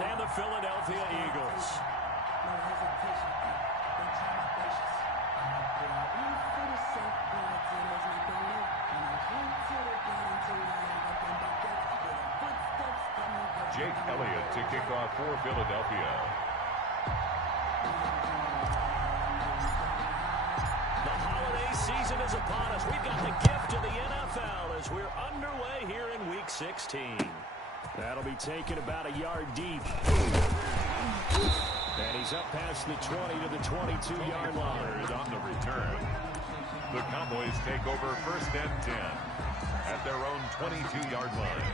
and the Philadelphia Eagles. Jake Elliott to kick off for Philadelphia. The holiday season is upon us. We've got the gift of the NFL as we're underway here in Week 16. That'll be taken about a yard deep. And he's up past the 20 to the 22-yard line. On the return. The Cowboys take over 1st and 10 at their own 22-yard line.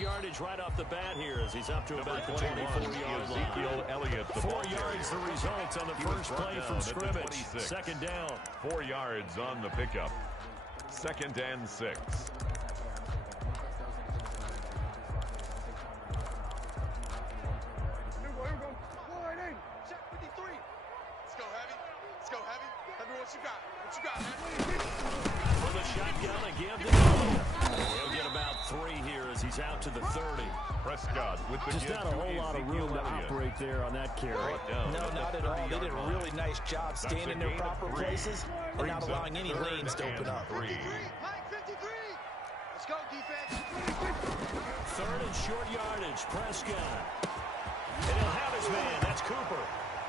Yardage right off the bat here as he's up to about the 24-yard line. Elliott, 4 yards the result on the first play from scrimmage. 2nd down. 4 yards on the pickup. 2nd and 6. For the shotgun again to Elliott. He'll get about 3 here as he's out to the 30. Prescott with the just not a whole lot of room to operate there on that carry. No, not at all. They did a really nice job staying in their proper places and not allowing any lanes to open up. Let's go, defense. 3rd and short yardage. Prescott. And he'll have his man. That's Cooper.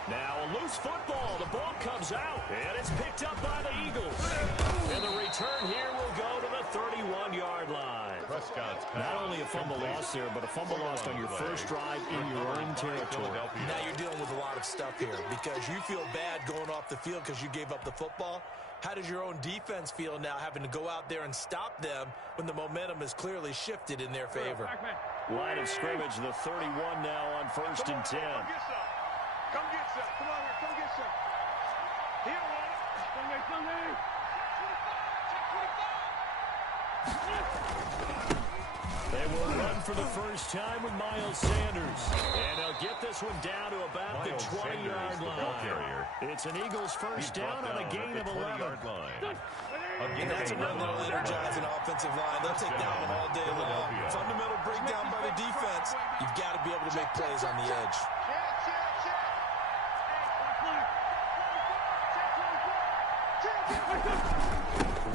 Now a loose football. The ball comes out. And it's picked up by the Eagles. And the return here will go to the 31-yard line. Prescott's not only a fumble loss there, but a fumble lost on your first drive in your own territory. Now you're dealing with a lot of stuff here because you feel bad going off the field because you gave up the football. How does your own defense feel now having to go out there and stop them when the momentum is clearly shifted in their favor? Line of scrimmage, the 31 now on 1st and 10. Come get some. Come on here. Come get some. He don't want it. Come here. They will run for the first time with Miles Sanders. And they'll get this one down to about the 20-yard line. It's an Eagles first down on a gain of 11. And that's a run that'll energize an offensive line. They'll take that one all day long. Fundamental breakdown by the defense. You've got to be able to make plays on the edge.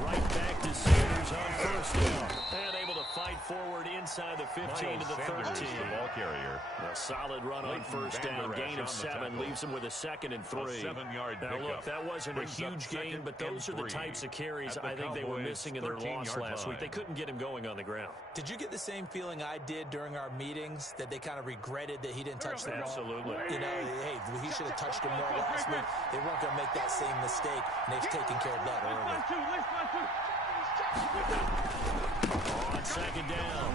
Right back to Sanders on 1st down. And able to fight forward inside the 15 to the 13. A solid run on 1st down. Gain of 7 leaves him with a 2nd and 3. Now look, that wasn't a huge gain, but those are the types of carries I think they were missing in their loss last week. They couldn't get him going on the ground. Did you get the same feeling I did during our meetings that they kind of regretted that he didn't touch the ball? Absolutely. You know, hey, he should have touched him more last week. They weren't going to make that same mistake, and they've taken care of that early. On 2nd down,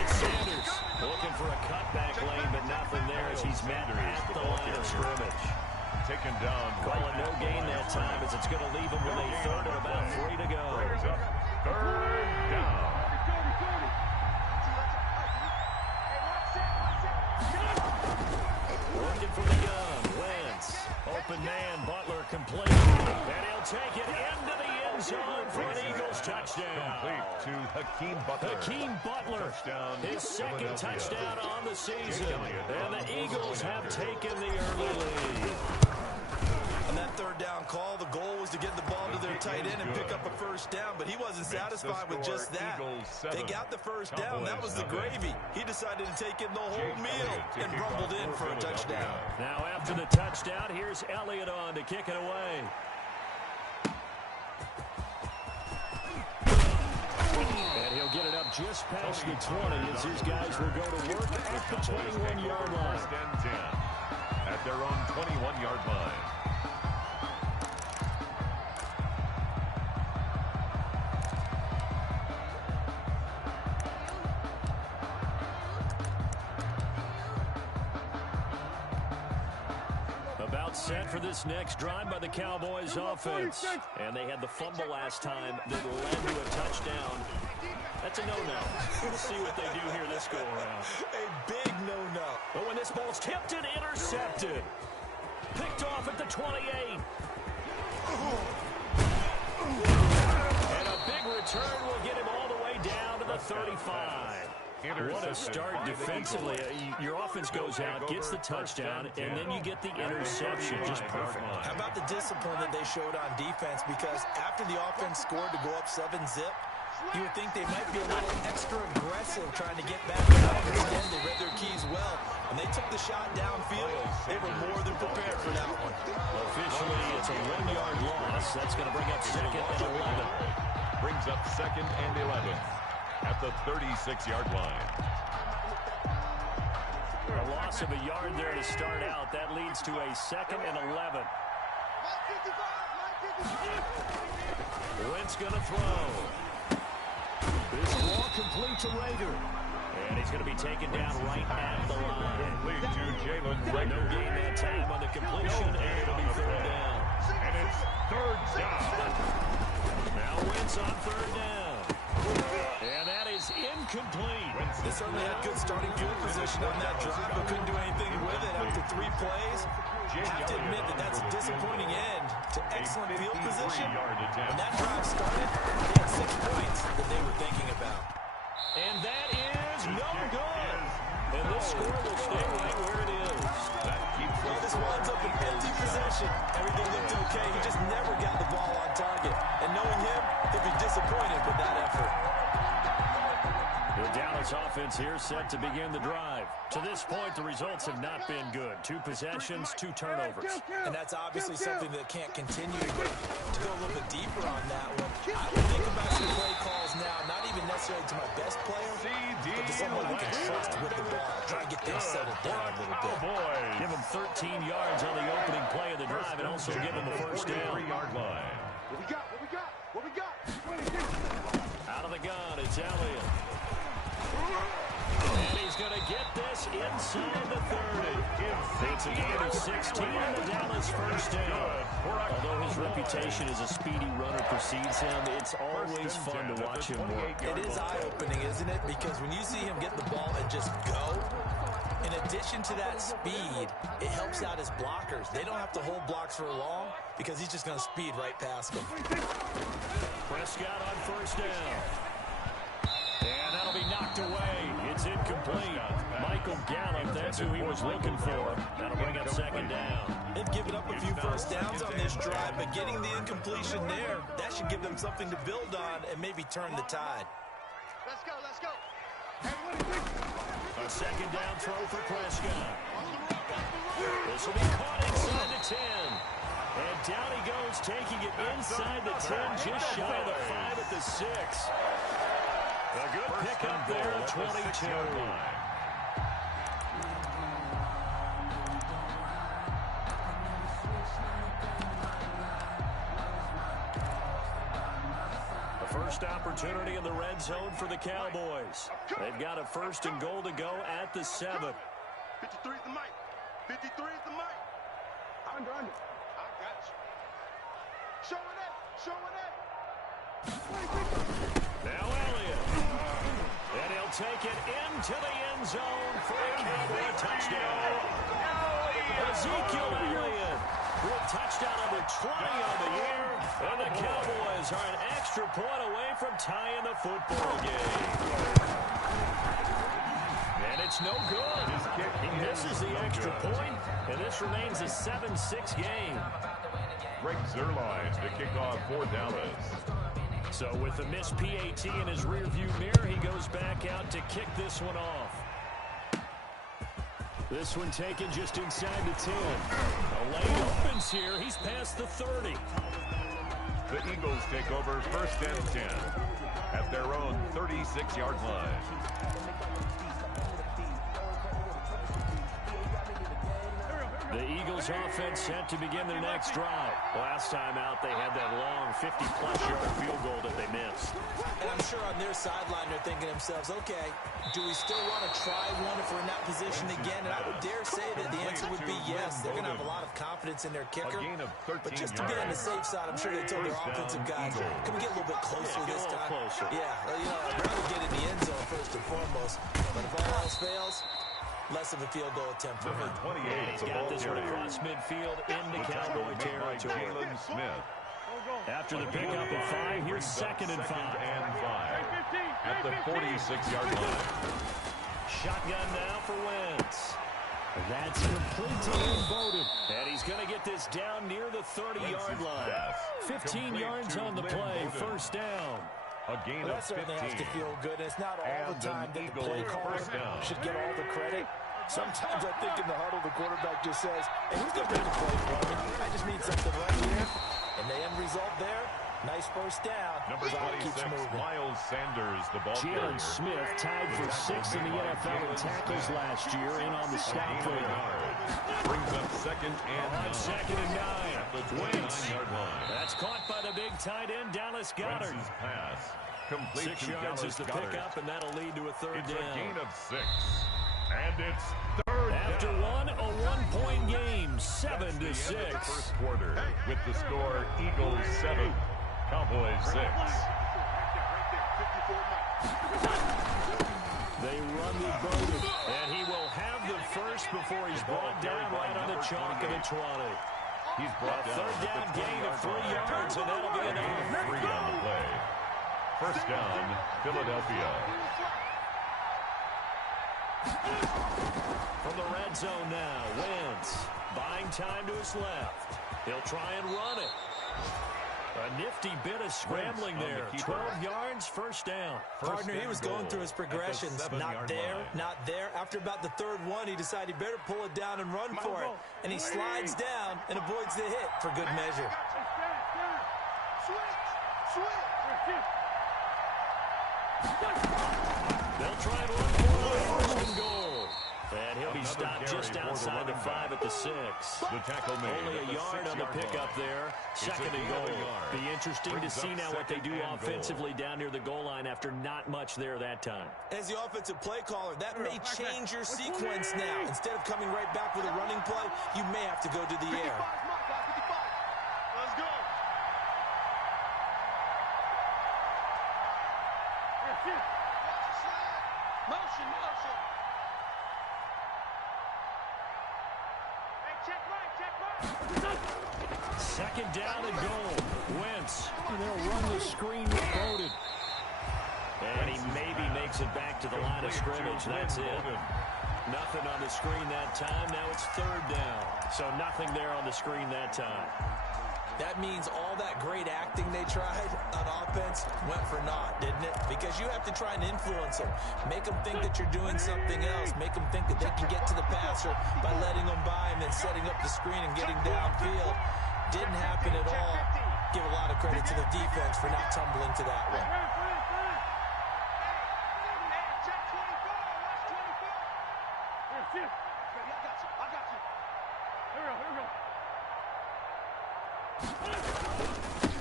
it's Sanders looking for a cutback lane, but nothing there as he's met at the line of scrimmage. Taken down. Calling no gain that time as it's going to leave him with a 3rd and about 3 to go. 3rd down. Looking for the gun. Wentz. Open man. Butler complete. And he'll take it into the end zone for an Eagles touchdown. Complete to Hakeem Butler. Hakeem Butler. Touchdown. His 2nd touchdown on the season. And the Eagles have taken the early lead. On that 3rd down call, the goal was to get the ball to their tight end and pick up a 1st down, but he wasn't satisfied with just that. They got the 1st down. That was the gravy. He decided to take in the whole meal and rumbled in for a touchdown. Now after the touchdown, here's Elliott on to kick it away. And he'll get it up just past the 20 as these guys will go to work at the 21-yard line. 1st and 10 at their own 21-yard line. It's set for this next drive by the Cowboys offense. And they had the fumble last time that led to a touchdown. That's a no-no. We'll see what they do here this go-around. A big no-no. But when this ball's tipped and intercepted. Picked off at the 28. And a big return will get him all the way down to the 35. What a start defensively. Your offense goes out, gets the touchdown, and then you get the interception. Just perfect. How about the discipline that they showed on defense? Because after the offense scored to go up 7-zip, you would think they might be a little extra aggressive trying to get back out. Instead, they read their keys well, and they took the shot downfield. They were more than prepared for that one. Officially, it's a 1-yard loss. That's going to bring up 2nd and 11. Brings up 2nd and 11 at the 36-yard line. A loss of a yard there to start out. That leads to a 2nd and 11. Wentz going to throw. This ball complete to Rager. And he's going to be taken down right at the line. Complete to Jalen No Rager. gain that time on the completion, and it'll be 3rd down. And it's 3rd down. Now Wentz on 3rd down. And that is incomplete. They certainly had good starting field position on that drive, but couldn't do anything with it after 3 plays. Have to admit that that's a disappointing end to excellent field position. When that drive started, they had 6 points that they were thinking about. And that is no good. And this score will stay right where it is. Well, this winds up an empty possession. Everything looked okay. He just never got the ball on target. And knowing him, he'll be disappointed with that effort. The Dallas offense here set to begin the drive. To this point, the results have not been good. 2 possessions, 2 turnovers. And that's obviously something that can't continue. But to go a little bit deeper on that one, I would think about some play calls now, not even necessarily to my best player, but to someone who can trust with the ball. Try to get things settled down a little bit. Give him 13 yards on the opening play of the drive and also give him a 1st down. 3-yard line. What we got? What we got? What we got? Out of the gun, it's Elliott. And he's going to get this inside the 30. It's a gain of 16 and the Dallas 1st down. Although his reputation as a speedy runner precedes him, it's always fun to watch him work. It is eye-opening, isn't it? Because when you see him get the ball and just go, in addition to that speed, it helps out his blockers. They don't have to hold blocks for long because he's just going to speed right past them. Prescott on 1st down. And that'll be knocked away. It's incomplete. Michael Gallup, that's who he was looking for. That'll bring up 2nd down. They've given up a few 1st downs on this drive, but getting the incompletion there, that should give them something to build on and maybe turn the tide. Let's go, let's go. A 2nd down throw for Prescott. This will be caught inside the 10. And down he goes, taking it inside the 10, just shy of the 5 at the 6. A good pick up there at 22. The first opportunity in the red zone for the Cowboys. They've got a 1st and goal to go at the 7. 53 is the mic. 53 is the mic. Under. I got you. Showing it. Now Elliott. And he'll take it into the end zone for a Cowboy touchdown. Ezekiel Elliott with touchdown number 20 on the year. And the Cowboys are an extra point away from tying the football game. And it's no good. He misses the extra point, and this remains a 7-6 game. Greg Zuerlein to kick off for Dallas. So with the missed PAT in his rearview mirror, he goes back out to kick this one off. This one taken just inside the 10. The lane opens here. He's past the 30. The Eagles take over 1st and 10 at their own 36-yard line. The Eagles offense set to begin their next drive. Last time out, they had that long 50-plus yard field goal that they missed. And I'm sure on their sideline they're thinking to themselves, okay, do we still want to try one if we're in that position again? And I would dare say that the answer would be yes. They're going to have a lot of confidence in their kicker. But just to be on the safe side, I'm sure they told their offensive guys, can we get a little bit closer this time? Yeah, well, you know, I'd rather get in the end zone first and foremost. But if all else fails, less of a field goal attempt for him. He's got this one across midfield into Cowboy territory. After the pickup of 5, here's 2nd and 5. At the 46-yard line. Shotgun now for Wentz. That's complete and voted. And he's going to get this down near the 30-yard line. 15 yards on the play, first down. A gain of 15. That certainly has to feel good. It's not all the time that the play caller should get all the credit. Sometimes I think in the huddle, the quarterback just says, hey, who's going to bring the play for me? I just need something right here. And the end result there, nice first down. Number 26, Miles Sanders, the ball carrier. Smith tied for 6th in the NFL in tackles last year and on the stat plate. Brings up 2nd and 9. 2nd and 9. At the 29-yard line. That's caught by the big tight end, Dallas Goedert. Wentz's pass. Complete 6 to yards Dallas is the Goedert. pickup, and that'll lead to a third It's down. a gain of 6. And it's third After down. a one-point game, 7-6. First quarter with the score Eagles 7, Cowboys 6. They run the Bowden, and he will have the first before he's brought down right on the chalk of the 20. He's brought down third down gain of 3 yards, and that'll be enough. 3 on the play. First down, Philadelphia. From the red zone now, Wentz buying time to his left. He'll try and run it. A nifty bit of scrambling there. 12 yards, first down. Partner, he was going through his progressions. Not there, not there. After about the third one, he decided he better pull it down and run for it. And he slides down and avoids the hit for good measure. They'll try and run for it. 1st and goal. And he'll be stopped just outside the 5 at the 6. The tackle made. Only a yard on the pickup there. 2nd and goal. Be interesting to see now what they do offensively down near the goal line after not much there that time. As the offensive play caller, that may change your sequence now. Instead of coming right back with a running play, you may have to go to the air. Let's go. Motion. Check right. 2nd down and goal. Wentz. And they'll run the screen with Bowden. And he maybe makes it back to the line of scrimmage. That's it. Nothing on the screen that time. Now it's 3rd down. So nothing there on the screen that time. That means all that great acting they tried on offense went for naught, didn't it? Because you have to try and influence them. Make them think that you're doing something else. Make them think that they can get to the passer by letting them by and then setting up the screen and getting downfield. Didn't happen at all. Give a lot of credit to the defense for not tumbling to that one.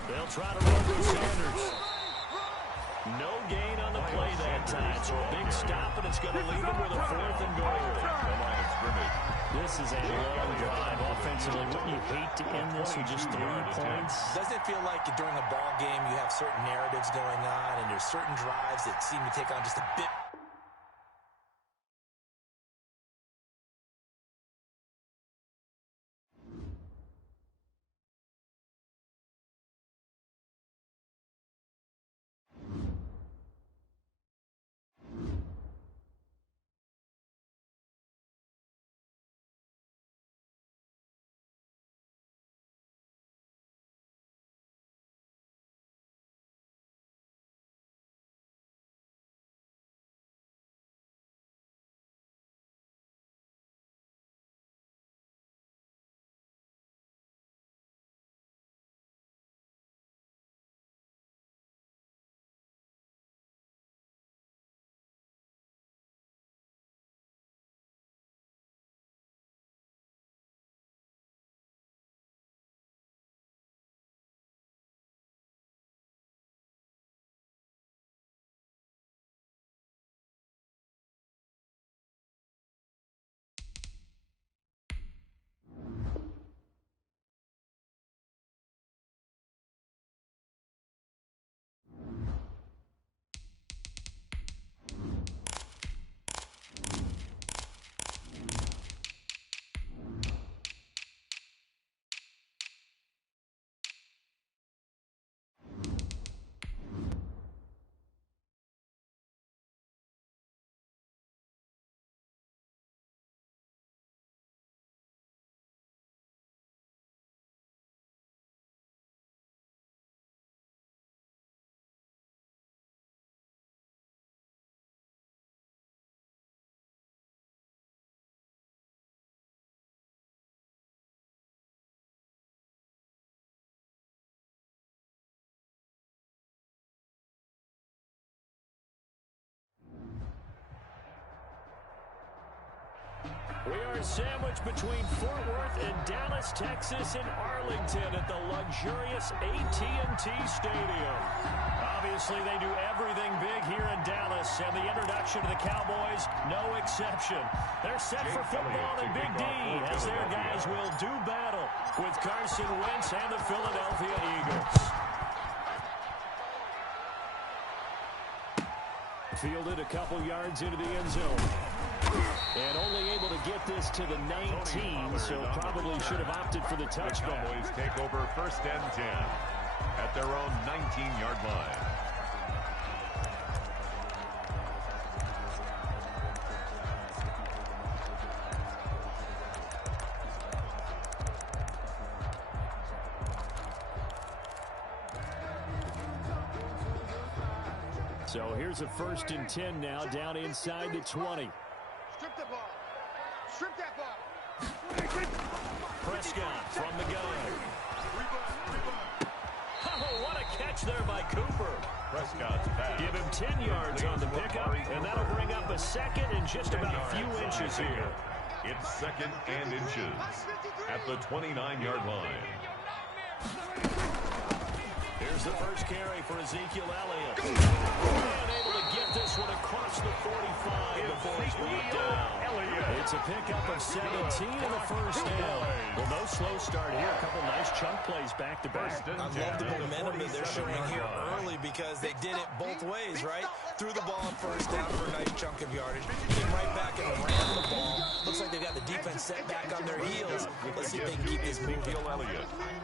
They'll try to run with Sanders. No gain on the play that time. So a big stop, and it's going to leave him with a 4th and goal. This is a long drive offensively. Wouldn't you hate to end this with just 3 points? Doesn't it feel like during a ball game you have certain narratives going on and there's certain drives that seem to take on just a bit We are sandwiched between Fort Worth and Dallas, Texas, and Arlington at the luxurious AT&T Stadium. Obviously, they do everything big here in Dallas, and the introduction to the Cowboys, no exception. They're set for football and Big D, as their guys will do battle with Carson Wentz and the Philadelphia Eagles. Fielded a couple yards into the end zone. And only able to get this to the 19, so probably should have opted for the touchback. The Cowboys take over 1st and 10 at their own 19-yard line. So here's a 1st and 10 now, down inside the 20. Strip the ball. Strip that ball. Prescott from the gun. Oh, what a catch there by Cooper. Prescott's pass. Give him 10 yards on the pickup, and that'll bring up a 2nd and just about a few inches here. It's 2nd and inches at the 29-yard line. Here's the first carry for Ezekiel Elliott. And able to get this one across the 45 before he's brought down. It's a pickup of 17 in the 1st down. Well, no slow start here. A couple nice chunk plays back-to-back. I love the momentum that they're showing here early because they did it both ways, right? Threw the ball on 1st down for a nice chunk of yardage. Came right back and ran the ball. Looks like they've got the defense set back on their heels. Let's see if they can keep this moving.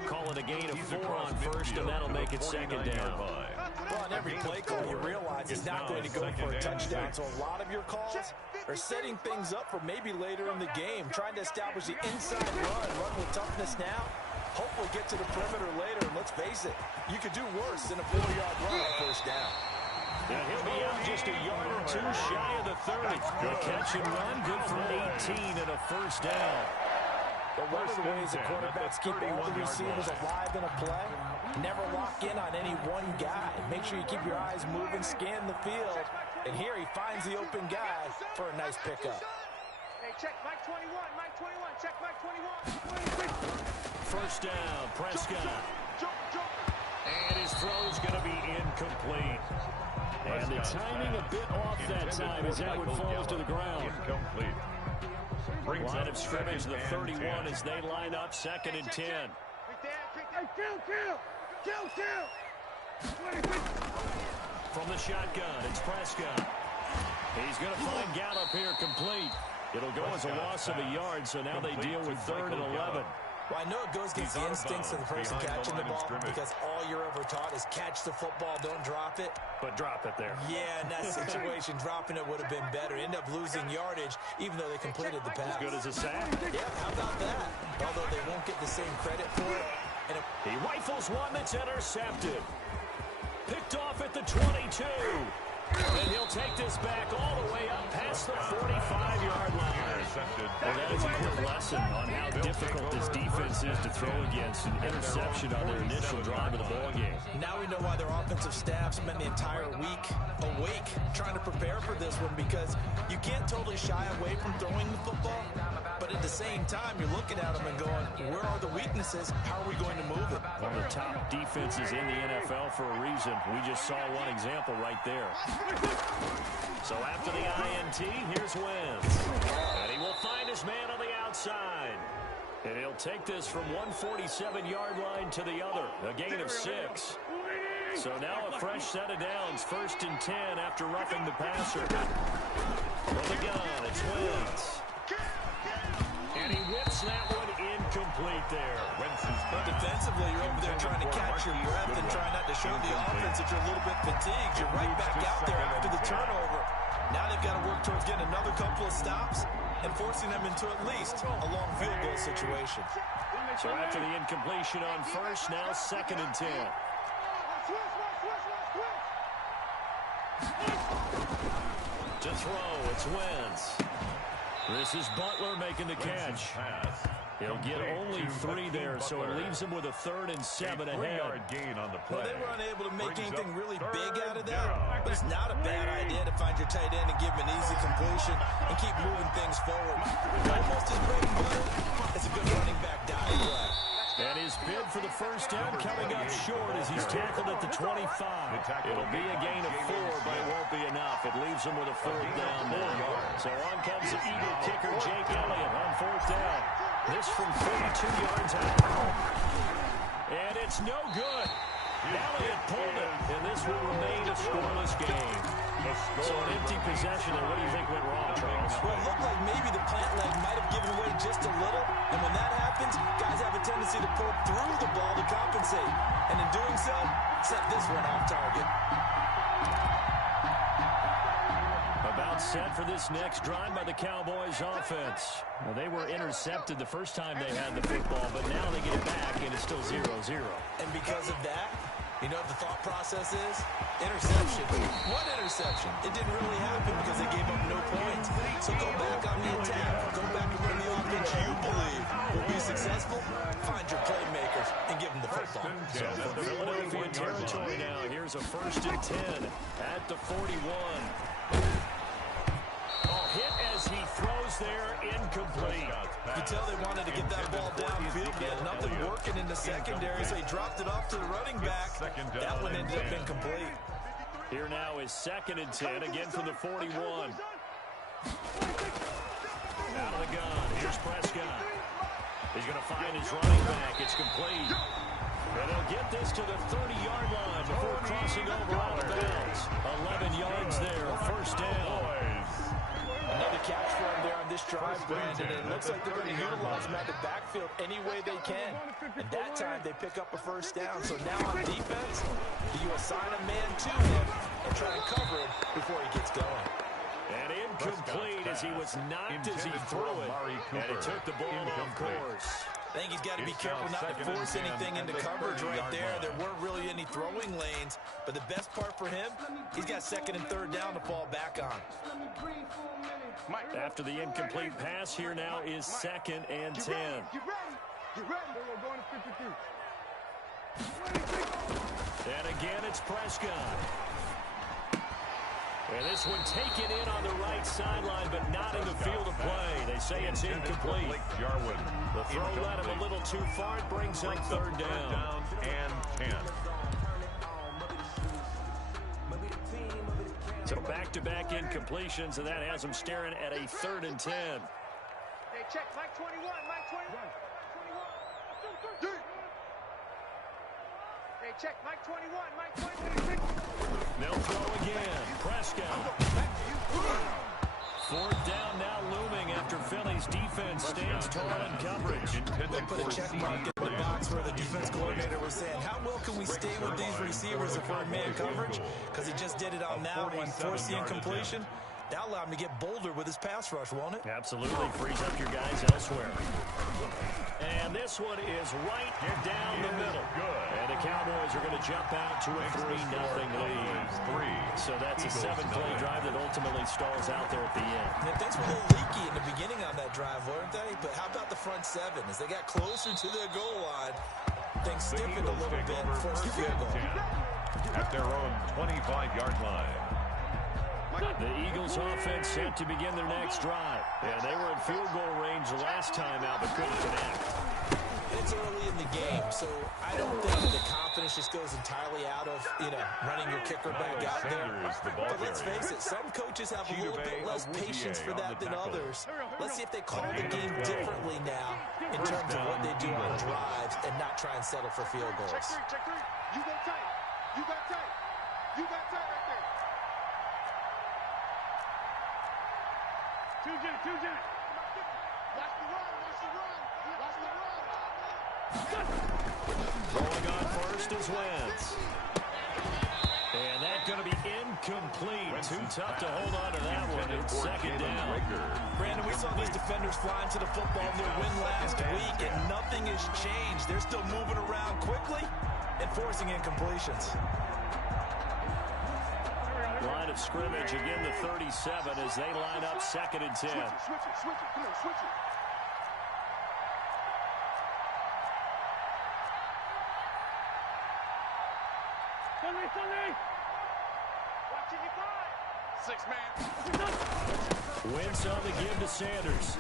Call it a gain of 4 on 1st, and that'll make it 2nd down. Well, on every play call, you realize he's not going to go for a touchdown. So a lot of your calls are setting things up for maybe later in the game, trying to establish the inside run with toughness now. Hopefully get to the perimeter later, and let's face it, you could do worse than a 4-yard run on 1st down. And he'll be out just a yard or 2 shy of the 30. The catch and run, good for 18 and a 1st down. But one of the ways the quarterbacks keep all the receivers alive in a play, never lock in on any one guy. Make sure you keep your eyes moving, scan the field. And here he finds the open guy for a nice pickup. Hey, check Mike 21, Mike 21, check Mike 21. 1st down, Prescott. And his throw's going to be incomplete. And the timing a bit off that time as that one falls to the ground. Incomplete. Line of scrimmage, the 31 as they line up 2nd and 10. Hey, kill. From the shotgun, it's Prescott. He's going to find Gallup here complete. It'll go as a loss of a yard, so now they deal with 3rd and 11. Well, I know it goes against the instincts of the person catching the ball because all you're ever taught is catch the football, don't drop it. But drop it there. Yeah, in that situation, dropping it would have been better. End up losing yardage, even though they completed the pass. As good as a sack. Yeah, how about that? Although they won't get the same credit for it. And he rifles one that's intercepted. Picked off at the 22. And he'll take this back all the way up past the 45-yard line. Well, that is a quick lesson on how difficult this defense is to throw against an interception on their initial drive of the ballgame. Now we know why their offensive staff spent the entire week awake trying to prepare for this one, because you can't totally shy away from throwing the football, but at the same time, you're looking at them and going, where are the weaknesses? How are we going to move it? One of the top defenses in the NFL for a reason. We just saw one example right there. So after the INT, here's Wentz. And he will find his man on the outside. And he'll take this from 147-yard line to the other. A gain of 6. So now a fresh set of downs. 1st and 10 after roughing the passer. From the gun, it's Wentz. And he whips that one incomplete there. But defensively, you're over there trying to catch your breath and trying not to show the offense that you're a little bit fatigued. You're right back out there after the turnover. Now they've got to work towards getting another couple of stops and forcing them into at least a long field goal situation. So after the incompletion on 1st, now 2nd and 10. To throw, it's Wentz. This is Butler making the catch. He'll get only 3 there, so it leaves him with a 3rd and 7 ahead. Gain on the play. Well, they were unable to make anything really big out of that, but it's not a bad idea to find your tight end and give him an easy completion and keep moving things forward. Almost first down coming up short as he's tackled at the 25. It'll be a gain of 4, but it won't be enough. It leaves him with a 4th down now. So on comes the Eagle kicker, Jake Elliott, on 4th down. This from 42 yards out. And it's no good. Elliott pulled it, and this will remain a scoreless game. So an empty possession, and what do you think went wrong, Charles? Well, it looked like maybe the plant leg might have given way just a little, and when that happens, guys have a tendency to pull through the ball to compensate, and in doing so, set this one off target. About set for this next drive by the Cowboys offense. Well, they were intercepted the first time they had the football, but now they get it back, and it's still 0-0. And because of that, you know what the thought process is? Interception. What interception? It didn't really happen because they gave up no points. So go back on the attack. Go back and run the offense you believe will be successful. Find your playmakers and give them the football. So for Philadelphia territory now, here's a 1st and 10 at the 41. Hit as he throws there, incomplete. You can tell they wanted to get that ball downfield. They had nothing working in the secondary, so he dropped it off to the running back. That one ended up incomplete. Here now is 2nd and 10, again from the 41. Out of the gun, here's Prescott. He's going to find his running back. It's complete. And he'll get this to the 30-yard line before crossing over out of bounds. 11 yards there, 1st down. Another catch for him there on this drive, Brandon. And it looks like they're going to utilize him out the backfield any way they can. And that time they pick up a 1st down. So now on defense, do you assign a man to him and try and cover him before he gets going? And incomplete as he was knocked as he threw it. And he took the ball off course. I think he's got to be careful not to force anything into coverage right there. There weren't really any throwing lanes. But the best part for him, he's got 2nd and 3rd down to fall back on. After the incomplete pass, here now is 2nd and 10. And again, it's Prescott. And this one taken in on the right sideline, but not in the field of play. They say it's incomplete. The throw led him a little too far. It brings up 3rd down. And 10. So back-to-back incompletions, and that has him staring at a 3rd and 10. Hey, check, Mike 21, Mike 21. Hey, check, Mike 21, Mike 21. They'll throw again. Prescott. 4th down now looming after Philly's defense stands tall in coverage. They put a check mark in the box where the defense coordinator was saying, how well can we stay with these receivers if we're in man coverage? Because he just did it on that one, forced the incompletion. That'll allow him to get bolder with his pass rush, won't it? Absolutely. Frees up your guys elsewhere. And this one is right down the middle. And the Cowboys are going to jump out to a 3-0 lead. So that's a 7-play drive that ultimately stalls out there at the end. And things were a little leaky in the beginning on that drive, weren't they? But how about the front 7? As they got closer to their goal line, things stiffened a little bit and forced a field goal. At their own 25-yard line. The Eagles offense set to begin their next drive. And they were in field goal range last time out, but couldn't connect. It's early in the game, so I don't think the confidence just goes entirely out of, running your kicker back out there. But let's face it, some coaches have a little bit less patience for that than others. Let's see if they call the game differently now in terms of what they do on drives and not try and settle for field goals. Check 3. You go tight. You got tight. You got tight right there. Two Jen. Watch the run. Rolling on first is Wentz. And that's going to be incomplete. Too tough to hold on to that one. It's 2nd down. Brandon, we saw these defenders flying to the football in their win last week, and nothing has changed. They're still moving around quickly and forcing incompletions. Line of scrimmage, again the 37 as they line up 2nd and 10. Switch it. Come on, switch it. Sully. Watching your 5. Wentz on the give to Sanders.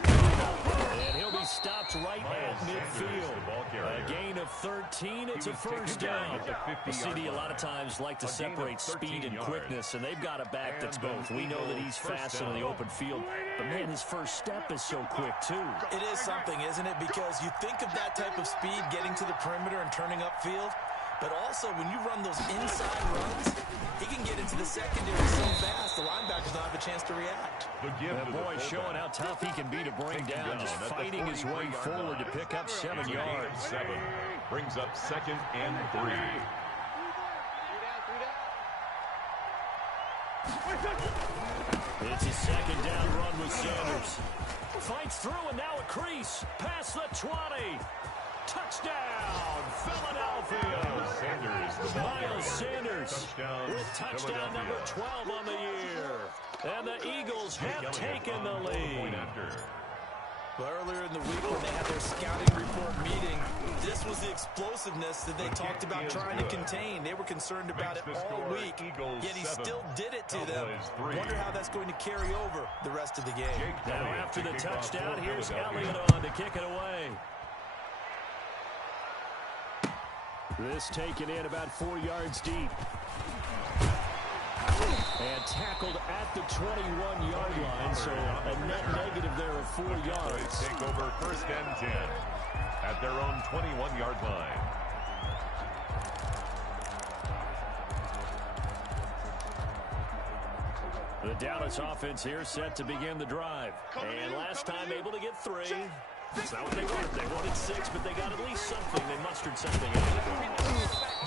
And he'll be stopped right at midfield. A gain of 13. It's a first down. The CD a lot of times like to separate speed and quickness, and they've got a back that's both. We know that he's fast in the open field, but man, his first step is so quick too. It is something, isn't it? Because you think of that type of speed getting to the perimeter and turning upfield, but also when you run those inside runs, he can get into the secondary so fast the linebackers don't have a chance to react. That boy showing how tough he can be to bring down, just fighting his way forward to pick up 7 yards. 7 brings up 2nd and 3. It's a 2nd down run with Sanders. Fights through and now a crease. Past the 20. Touchdown, Philadelphia. Miles Sanders with touchdown number 12 on the year. And the Eagles have taken the lead. Well, earlier in the week when they had their scouting report meeting, this was the explosiveness that they talked about trying to contain. They were concerned about it all week, yet he still did it to them. Wonder how that's going to carry over the rest of the game. Now after the touchdown, here's Elliott on to kick it away. This taken in about 4 yards deep. And tackled at the 21-yard line, so a net negative there of 4 yards. Take over 1st and 10 at their own 21-yard line. The Dallas offense here set to begin the drive. And last time able to get 3. That's not what they wanted. They wanted 6, but they got at least something. They mustered something out.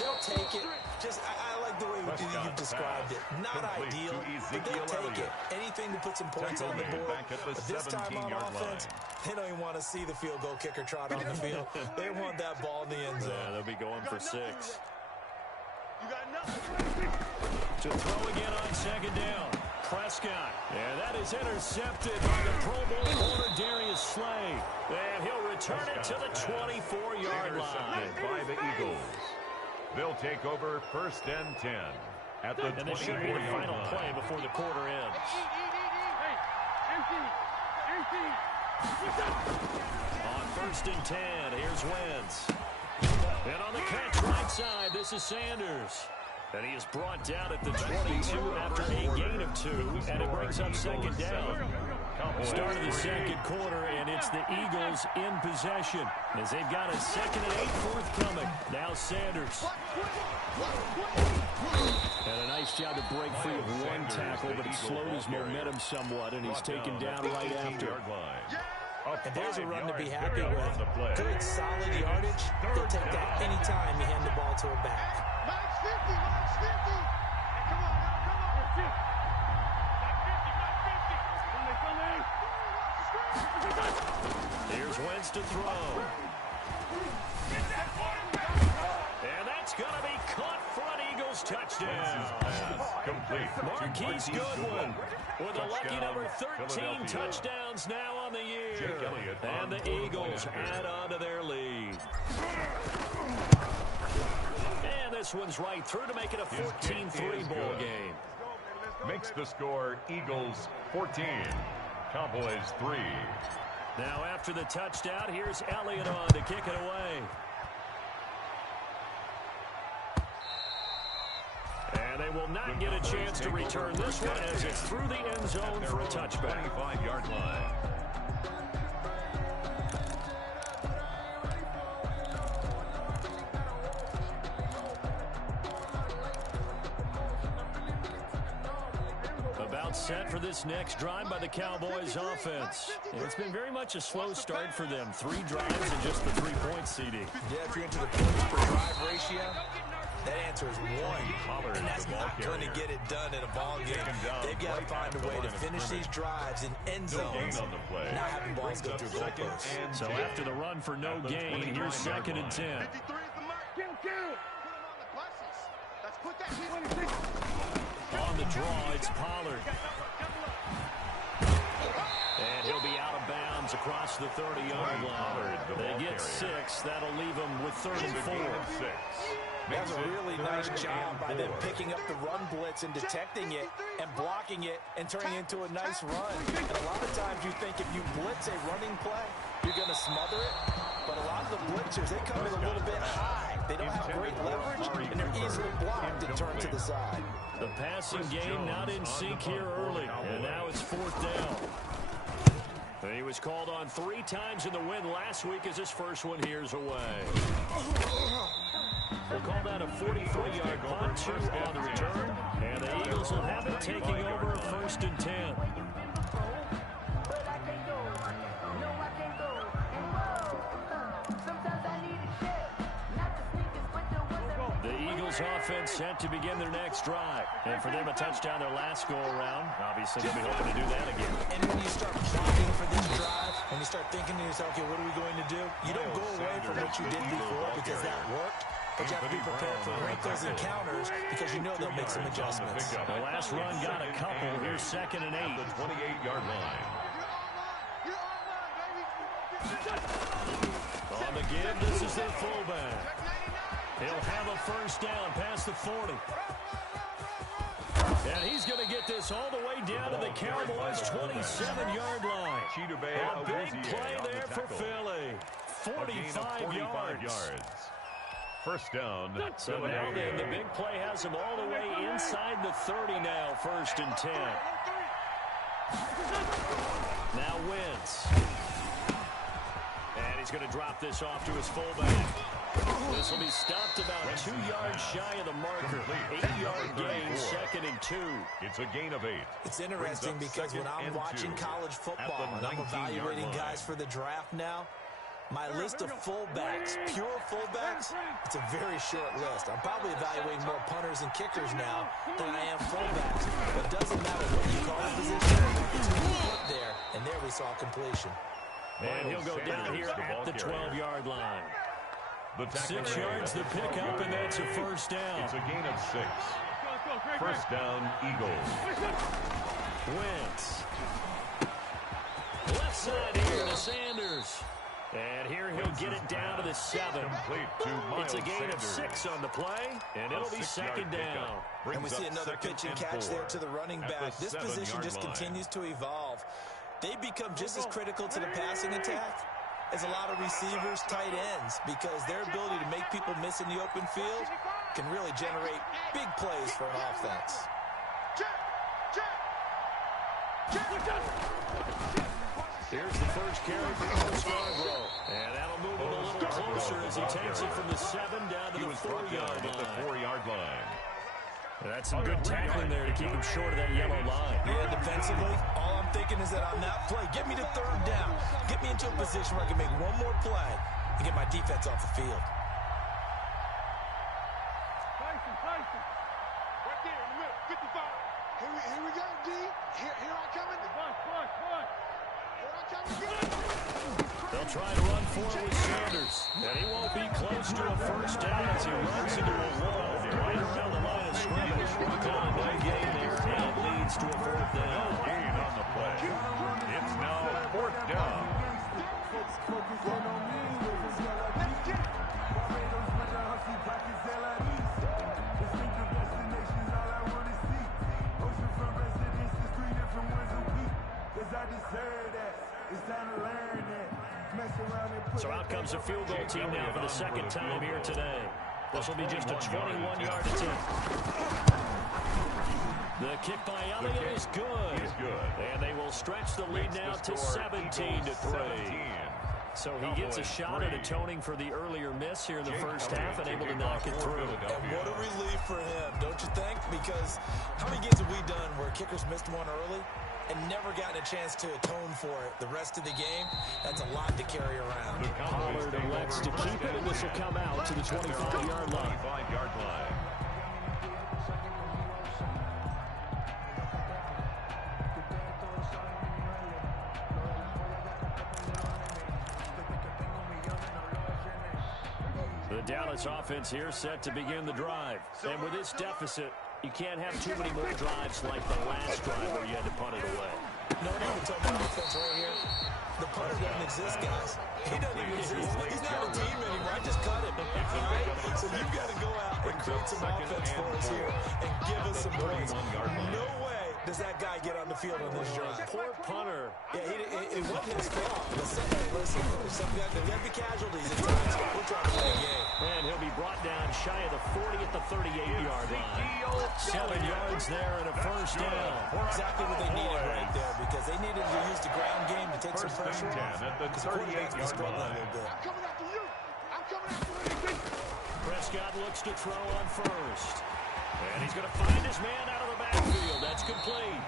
They'll take it. Just, I like the way you described it. Not ideal, but they'll take it. Anything to put some points on the board. But this time on offense, they don't even want to see the field goal kicker trot on the field. They want that ball in the end zone. Yeah, they'll be going for 6. You got nothing. To throw again on 2nd down. Prescott. And that is intercepted by the Pro Bowl corner Darius Slay. And he'll return it to the 24-yard line. By the Eagles. They'll take over 1st and 10 at the 24-yard line. And this should be the final play before the quarter ends. On 1st and 10, here's Wentz. And on the catch right side, this is Sanders. And he is brought down at the 22 after a gain of 2, and it brings up 2nd down. Start of the 2nd quarter, and it's the Eagles in possession as they've got a 2nd and 8 forthcoming. Now Sanders. And a nice job to break free of one tackle, but it slowed his momentum somewhat, and he's taken down right after. And there's a run to be happy with. Good, solid yardage. They'll take that any time you hand the ball to a back. Max 50, Max 50. Hey, come on now, come on. Here's Wentz to throw. And that's going to be caught for an Eagles touchdown. Complete. Marquise Goodwin with a lucky number 13 touchdowns now on the year. And the Eagles add on to their lead. And this one's right through to make it a 14-3 ball game. Makes the score Eagles 14, Cowboys 3. Now after the touchdown, here's Elliott on to kick it away. And they will not get a chance to return this one as it's through the end zone for a touchback. 25-yard line. About set for this next drive by the Cowboys offense. And it's been very much a slow start for them. 3 drives and just the 3 points, CD. Yeah, if you're into the points per drive ratio, that answer is 1. And that's not going to get it done in a ball game. They've got to find a way to finish these drives in end zones, not having balls go through goalposts. So after the run for no gain, here's 2nd and 10. 53 is the mark. Put him on the buses. Let's put that 26. On the draw, it's Pollard. And he'll be out of bounds across the 30-yard line. They get 6. That'll leave them with 3rd and 4. That was a really nice job by them picking up the run blitz and detecting it and blocking it and turning it into a nice run. And a lot of times you think if you blitz a running play, you're going to smother it. But a lot of the blitzers, they come in a little bit high. They don't have great leverage, and they're easily blocked and turned to the side. The passing game not in sync here early, and now it's 4th down. He was called on 3 times in the win last week as his first one here's away. We'll call that a 43-yard punt, 2 on the return, and the Eagles will have it taking over 1st and 10. Offense set to begin their next drive. And for them, a touchdown their last go-around. Obviously, they'll be hoping to do that again. And when you start plotting for this drive, when you start thinking to yourself, okay, what are we going to do? You don't go away from what you did before because that worked. But you have to be prepared for wrinkles and counters because you know they'll make some adjustments. The last run got a couple. Here's 2nd and 8. The 28-yard line. On the give, this is their fullback. He'll have a 1st down past the 40. And he's going to get this all the way down to the Cowboys' 27-yard line. A big play there for Philly. 45 yards. 1st down. So now then, the big play has him all the way inside the 30 now, 1st and 10. Now Wentz. And he's going to drop this off to his fullback. This will be stopped about 2 yards shy of the marker. 8-yard gain, 2nd and 2. It's a gain of 8. It's interesting because when I'm watching college football and I'm evaluating guys for the draft now, my list of fullbacks, pure fullbacks, it's a very short list. I'm probably evaluating more punters and kickers now than I am fullbacks. But it doesn't matter what you call the position, it's who you put there. And there we saw completion. And he'll go down here at the 12-yard line. 6 yards the pickup, and that's a 1st down. It's a gain of 6. 1st down, Eagles. Wentz. Left side here to Sanders. And here he'll get it down to the 7. It's a gain of 6 on the play, and it'll be 2nd down. And we see another pitch and catch there to the running back. This position just continues to evolve. They become just as critical to the passing attack as a lot of receivers, tight ends, because their ability to make people miss in the open field can really generate big plays for an offense. Here's the first carry for Scarborough. And that'll move him a little closer as he takes it from the 7 down to the 4-yard line. That's some good tackling there to keep him short of that yellow line. Yeah, defensively, all I'm thinking is that on that play, get me to 3rd down. Get me into a position where I can make one more play and get my defense off the field. Right there in the middle, 55. Here we go, D. Here I come in. Here I come again. They'll try to run for it with Sanders. And he won't be close to a 1st down as he runs into a wall right around the line of scrimmage. Calling no gain there, and it leads to a 4th down. Gain on the play. It's now 4th down. So out comes the field goal team now for the 2nd time here today. This will be just a 21-yard attempt. The kick by Elliott is good. He's good. And they will stretch the lead now to 17-3. So he gets a shot at atoning for the earlier miss here in the first half and able to knock it through. And what a relief for him, don't you think? Because how many games have we done where kickers missed one early and never gotten a chance to atone for it the rest of the game? That's a lot to carry around. Pollard elects to keep it, and this will come out to the 25-yard line. The Dallas offense here set to begin the drive. And with this deficit, you can't have too many more drives like the last drive where you had to punt it away. No, we're talking about offense right here. The punter doesn't exist, guys. He doesn't even exist. He's not a team anymore. I just cut him. All right? So you've got to go out and create some offense for us here and give us some points. No way does that guy get on the field on this drive. Poor punter. Yeah, it wasn't his fault. Listen, there's got to be casualties at times. We're trying to play a game. And he'll be brought down shy of the 40 at the 38-yard line. 7 yards there and a first down. Exactly what they needed right there, because they needed to use the ground game to take some pressure off. Because the quarterback's been struggling a little bit. I'm coming after you. I'm coming after you. Prescott looks to throw on first. And he's going to find his man out of the backfield. That's complete.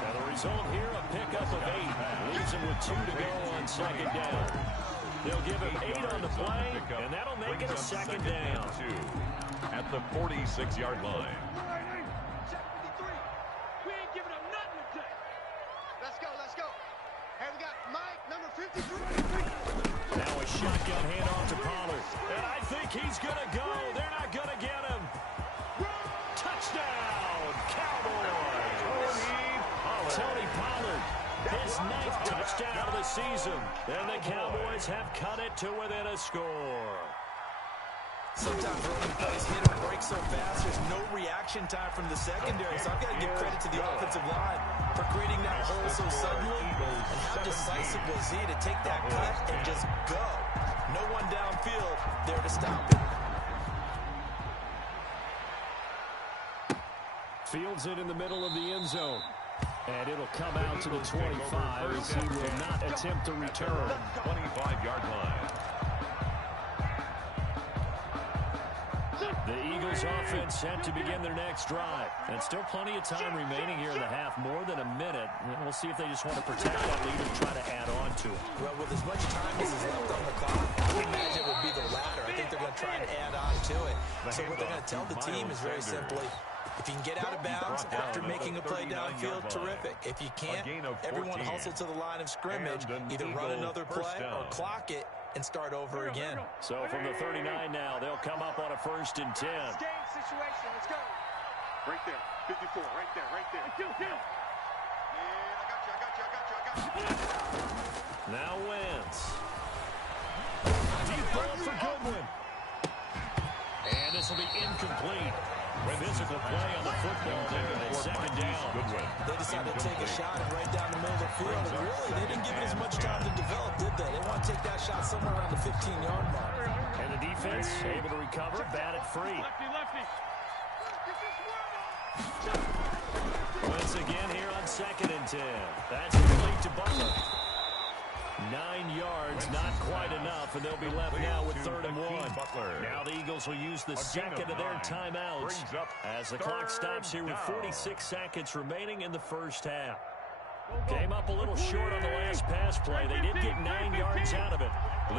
Now the result here, a pickup of 8. Leaves him with 2 to go on second down. They'll give him 8 on the play, and that'll make it a second down. At the 46-yard line. Check 53. We ain't giving up nothing today. Let's go, let's go. Hey, we got Mike, number 53. Now a shotgun handoff to Pollard. And I think he's going to go. They're not going to get him. Touchdown, Cowboys. Tony Pollard, his 9th touchdown of the season. And the Cowboys have cut it to within a score. Sometimes running plays hit and break so fast, there's no reaction time from the secondary. So I've got to give credit to the offensive line for creating that hole so suddenly. And how decisive was he to take that cut and just go. No one downfield there to stop it. Fields it in the middle of the end zone. And it'll come out to the 25 as he will not attempt to return. 25-yard line. The Eagles offense set to begin their next drive. And still plenty of time remaining here in the half, more than a minute. We'll see if they just want to protect that lead and try to add on to it. Well, with as much time as is left on the clock, I would imagine it would be the latter. I think they're going to try and add on to it. So what they're going to tell the team is very simply, if you can get out of bounds after making a play downfield, terrific. If you can't, everyone hustle to the line of scrimmage, either run another play or clock it and start over again. So from the 39 now, they'll come up on a 1st and 10. Game situation, let's go. Right there, 54, right there, right there. Man, I got you. Now Wentz. Deep ball for Goodwin. And this will be incomplete. Physical play on the football there, and it's 2nd down. They decided to take a shot and right down the middle of the field. And really, they didn't give it as much time to develop, did they? They want to take that shot somewhere around the 15-yard mark. And the defense able to recover, bat it free. Once again here on 2nd and 10. That's complete to Butler. 9 yards, not quite enough, and they'll be left now with 3rd and 1. Now the Eagles will use the second of their timeouts as the clock stops here with 46 seconds remaining in the first half. Came up a little short on the last pass play. They did get 9 yards out of it,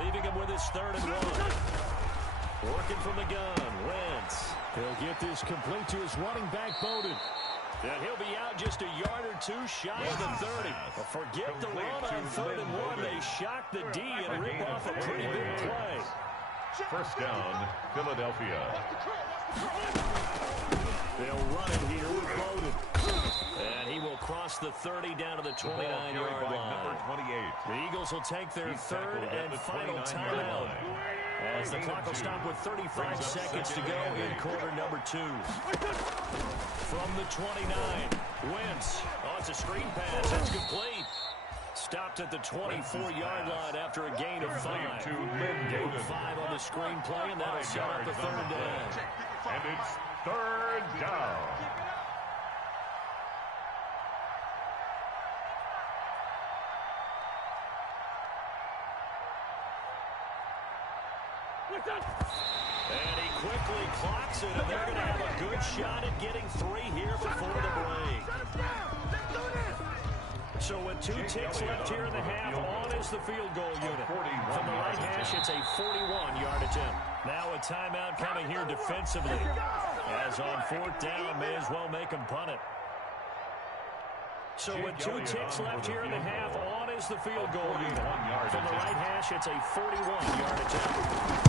leaving him with his 3rd and 1. Working from the gun, Wentz. He'll get this complete to his running back, Bowden. And he'll be out just a yard or 2 shy of the 30. But forget the run on 3rd and 1. They shock the D and rip off a pretty big play. First down, Philadelphia. They'll run it here with Bowden. And he will cross the 30 down to the 29-yard line. The Eagles will take their 3rd and final timeout, as the clock will stop with 35 seconds to go in quarter number 2. From the 29, Wentz. Oh, it's a screen pass. It's complete. Stopped at the 24-yard line after a gain of 5. Gain 5 on the screen play, and that'll set up the 3rd down. And it's 3rd down. And he quickly clocks it, and they're going to have a good shot at getting 3 here before the break. So with 2 ticks left here in the half, on is the field goal unit. From the right hash, it's a 41-yard attempt. Now a timeout coming here defensively, as on 4th down, may as well make him punt it. So with 2 ticks left here in the half, on is the field goal unit. From the right hash, it's a 41-yard attempt.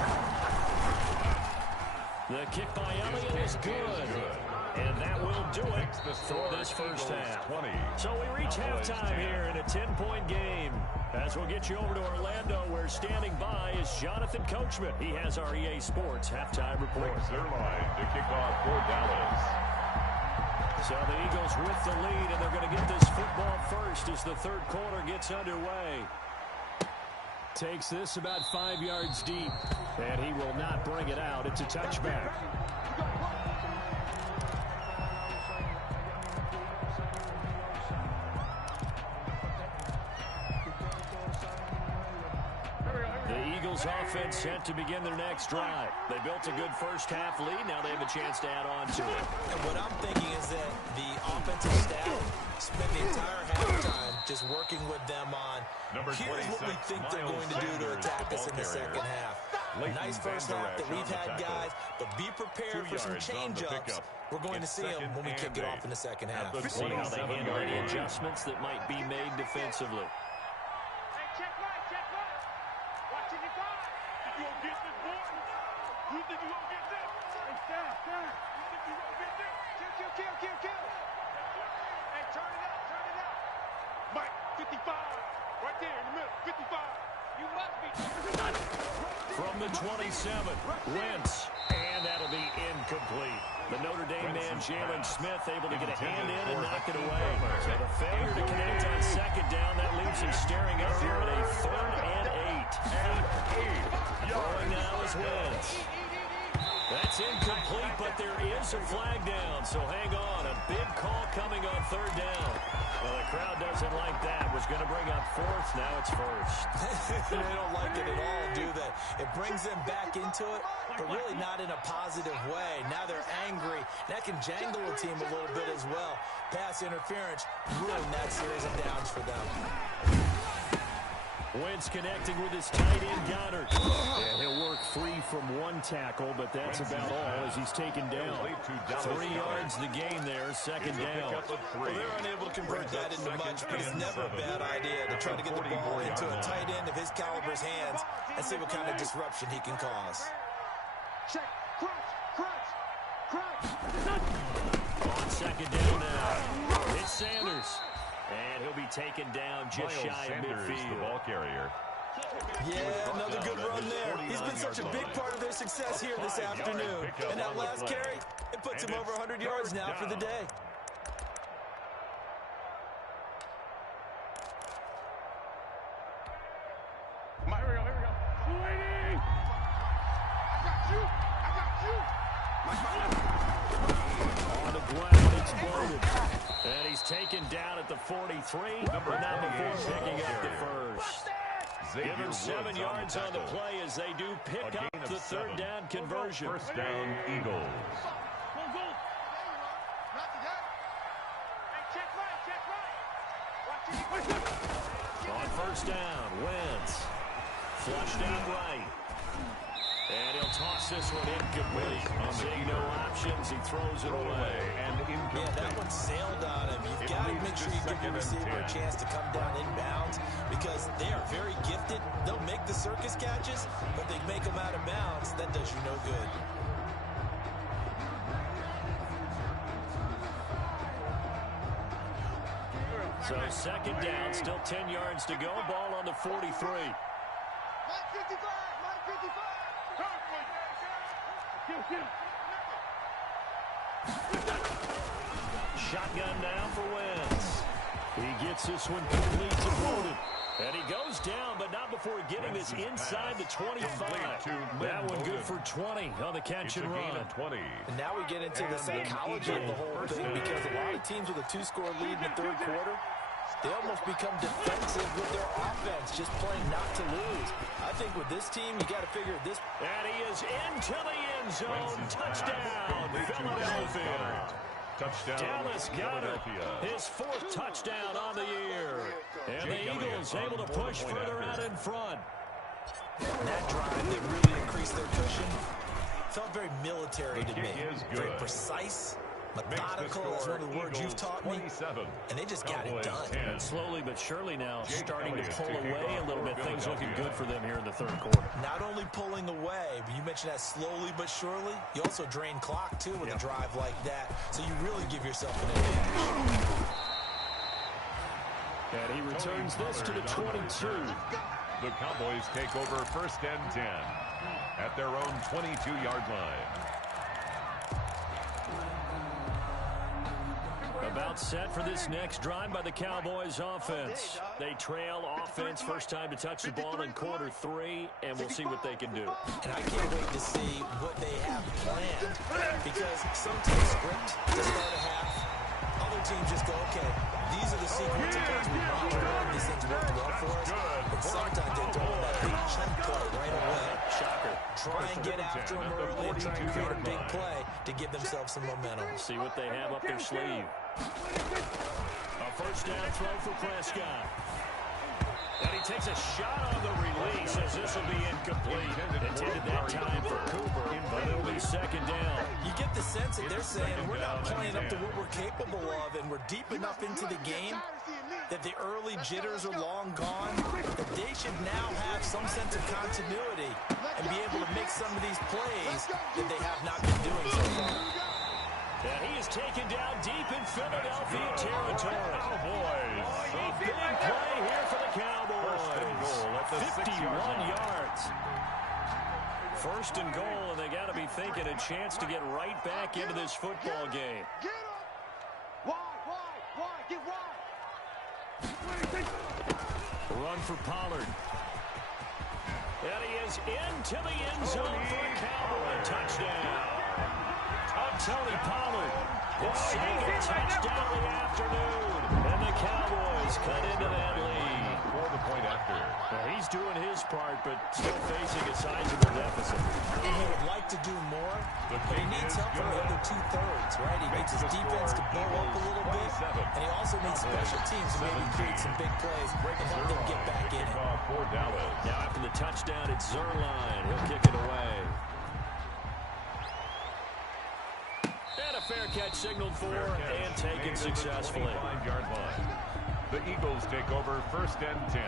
The kick by Elliott is good. And that will do it for this first half. So we reach halftime here in a 10-point game. As we'll get you over to Orlando, where standing by is Jonathan Coachman. He has our EA Sports halftime report. Their line to kick off for Dallas. So the Eagles with the lead, and they're going to get this football first as the third quarter gets underway. Takes this about 5 yards deep, and he will not bring it out. It's a touchback. Offense set to begin their next drive. They built a good first half lead. Now they have a chance to add on to it. And what I'm thinking is that the offensive staff spent the entire halftime just working with them on here's what we think they're going to do to attack us in the second half. Nice first half that we've had, guys, but be prepared for some change-ups. We're going to see them when we kick it off in the second half. See how they handle any adjustments that might be made defensively. From the 27, Wentz, and that'll be incomplete. The Notre Dame man, Jalen Smith, able to get a hand in and knock it away. So the failure to connect on second down, that leaves him staring up here at a 3rd and 8. Throwing now is Wentz. That's incomplete, but there is a flag down, so hang on. A big call coming on 3rd down. Well, the crowd doesn't like that. Was going to bring up 4th, now it's 1st. They don't like it at all, do they? It brings them back into it, but really not in a positive way. Now they're angry. That can jangle a team a little bit as well. Pass interference, ruining that series of downs for them. Wentz connecting with his tight end, Goddard. And he'll work free from one tackle, but that's about all as he's taken down. 3 yards the gain there, second down. Well, they're unable to convert that into much, but it's never a bad idea to try to get the ball into a tight end of his caliber's hands and see what kind of disruption he can cause. Check, crunch. On second down now, it's Sanders. And he'll be taken down just shy of midfield. The ball carrier. Yeah, another good run there. He's been such a big part of their success here this afternoon. And that last carry, it puts him over 100 yards now for the day. Here we go. Sweetie! I got you. On the ground, exploded. And he's taken down at the 43, but not before picking up the first. Give him 7 yards on the play as they do pick up the 3rd down conversion. First down, Eagles. On first down, Wentz. Flushed out right. And he'll toss this one incomplete. Seeing no options, he throws it away. And yeah, that one sailed on him. You've got to make sure you give your receiver a chance to come down inbounds because they are very gifted. They'll make the circus catches, but they make them out of bounds. That does you no good. So second down, still 10 yards to go. Ball on the 43. Mike 55. Shotgun now for Wentz. He gets this one complete to Bowden. And he goes down, but not before getting this inside the 25. That one good for 20 on the catch and run. And now we get into the psychology of the whole thing because a lot of teams with a 2-score lead in the 3rd quarter, they almost become defensive with their offense, just playing not to lose. I think with this team, you got to figure this. And he is into the end zone. Touchdown, Philadelphia. Dallas Goedert, his 4th touchdown on the year. And the Eagles able to push further out in front. That drive, they really increased their cushion. Felt very military to me. Very precise. Methodical is one of the words you've taught me, and they just got it done. And slowly but surely now starting to pull away a little bit. Things looking good for them here in the third quarter. Not only pulling away, but you mentioned that slowly but surely. You also drain clock, too, with a drive like that. So you really give yourself an advantage. And he returns this to the 22. The Cowboys take over 1st and 10 at their own 22-yard line. About set for this next drive by the Cowboys offense. They trail offense, first time to touch the ball in quarter 3, and we'll see what they can do. And I can't wait to see what they have planned, because some teams script to start a half. Other teams just go, okay, these are the sequence of things we want to run. These things work well for us. But sometimes they throw that big chunk play right away. Shocker. Try and get after them early and try and create a big play to give themselves some momentum. See what they have up their sleeve. A first down throw for Prescott. And he takes a shot on the release as this will be incomplete. Intended that time for Cooper, but it'll be second down. You get the sense that they're saying we're not playing up to what we're capable of, and we're deep enough into the game that the early jitters are long gone, that they should now have some sense of continuity and be able to make some of these plays that they have not been doing so far. And he is taken down deep in Philadelphia territory. Cowboys. A big play here for the Cowboys. 51 yards. First and goal, and they got to be thinking a chance to get right back into this football game. Get up! Wide, get wide! Run for Pollard. And he is into the end zone for a Cowboy touchdown. Tony Pollard, his second touchdown of the afternoon. And the Cowboys cut into that lead. For the point after. Well, he's doing his part, but still facing a sizable deficit. He would like to do more, but he needs help from the other two-thirds, right? He needs his defense to blow up a little bit, and he also needs special teams to maybe create some big plays and help them get back in it. Now after the touchdown, it's Zerline. He'll kick it away. And a fair catch signaled for and taken successfully. The Eagles take over 1st and 10.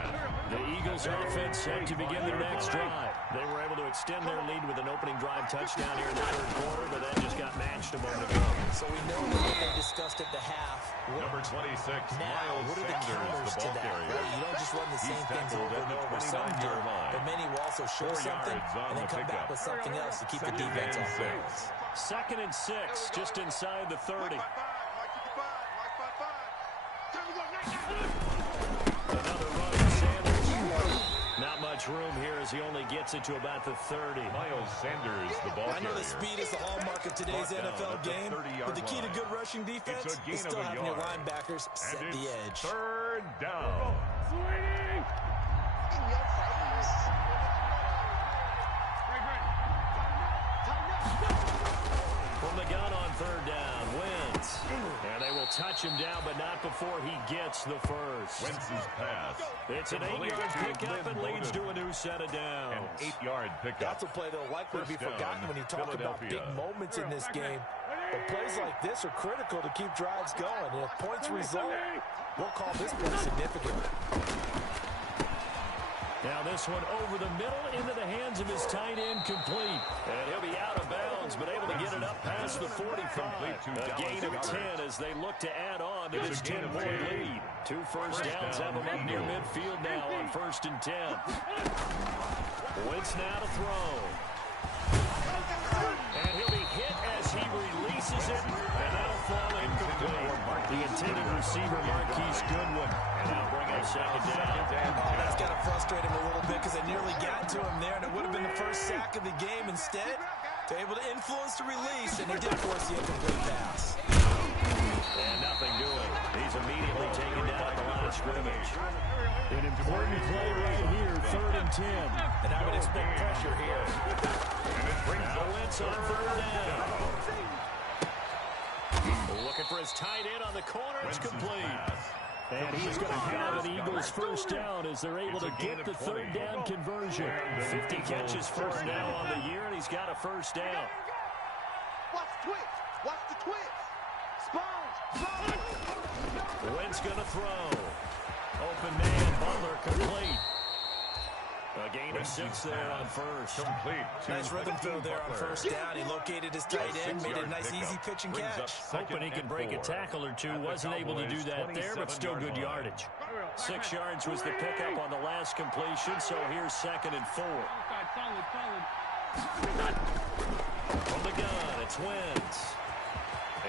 The Eagles offense set to begin their next drive. They were able to extend their lead with an opening drive touchdown here in the third quarter, but that just got matched a moment ago. So we know what they discussed at the half. Number 26, now, Miles what are the counters to that? Right? You don't just run the same things over and over. Some do, but many will also show something and then come back with something else to keep the defense off balance. 2nd and 6, just inside the 30. Another run for Sanders. Not much room here as he only gets it to about the 30. Miles Sanders, the ball carrier. I know the speed is the hallmark of today's NFL game, but the key to good rushing defense is still having your linebackers set the edge. 3rd down. From the gun on 3rd down, Wentz. And they will touch him down, but not before he gets the first. Wentz's pass. It's an 8-yard pickup and leads to a new set of downs. An 8-yard pickup. That's a play that will likely be forgotten when you talk about big moments in this game. But plays like this are critical to keep drives going. And if points result, we'll call this play significant. Now this one over the middle into the hands of his tight end, complete. And he'll be out of bounds, but able to get it up past the 45. A gain of 10 as they look to add on to this 10-point lead. 2 first downs have them up near midfield now on 1st and 10. Wentz now to throw. And he'll be hit as he releases it, and that'll fall incomplete. The intended receiver, Marquise Goodwin. And that'll bring up 2nd down. Oh, that's got to frustrate him a little bit because they nearly got to him there, and it would have been the first sack of the game. Instead, they're able to influence the release, and he did force the incomplete pass. And nothing doing. He's immediately taken down at the line of scrimmage. An important play right here, 3rd and 10. And I would expect pressure here. And it brings Now Wentz on 3rd down. Looking for his tight end on the corner. It's complete. And he's going to have an Eagles first down as they're able to get the 3rd down conversion. 50 catches first now on the year, and he's got a first down. Watch the twitch. Watch the twitch. Wentz going to throw. Open man, Butler complete. A gain of 6 there on first. Complete. Nice rhythm throw there on first down. He located his tight end, made a nice easy pitch and catch. Hoping he could break a tackle or two. Wasn't able to do that there, but still good yardage. 6 yards was the pickup on the last completion, so here's 2nd and 4. From the gun, it's Wentz.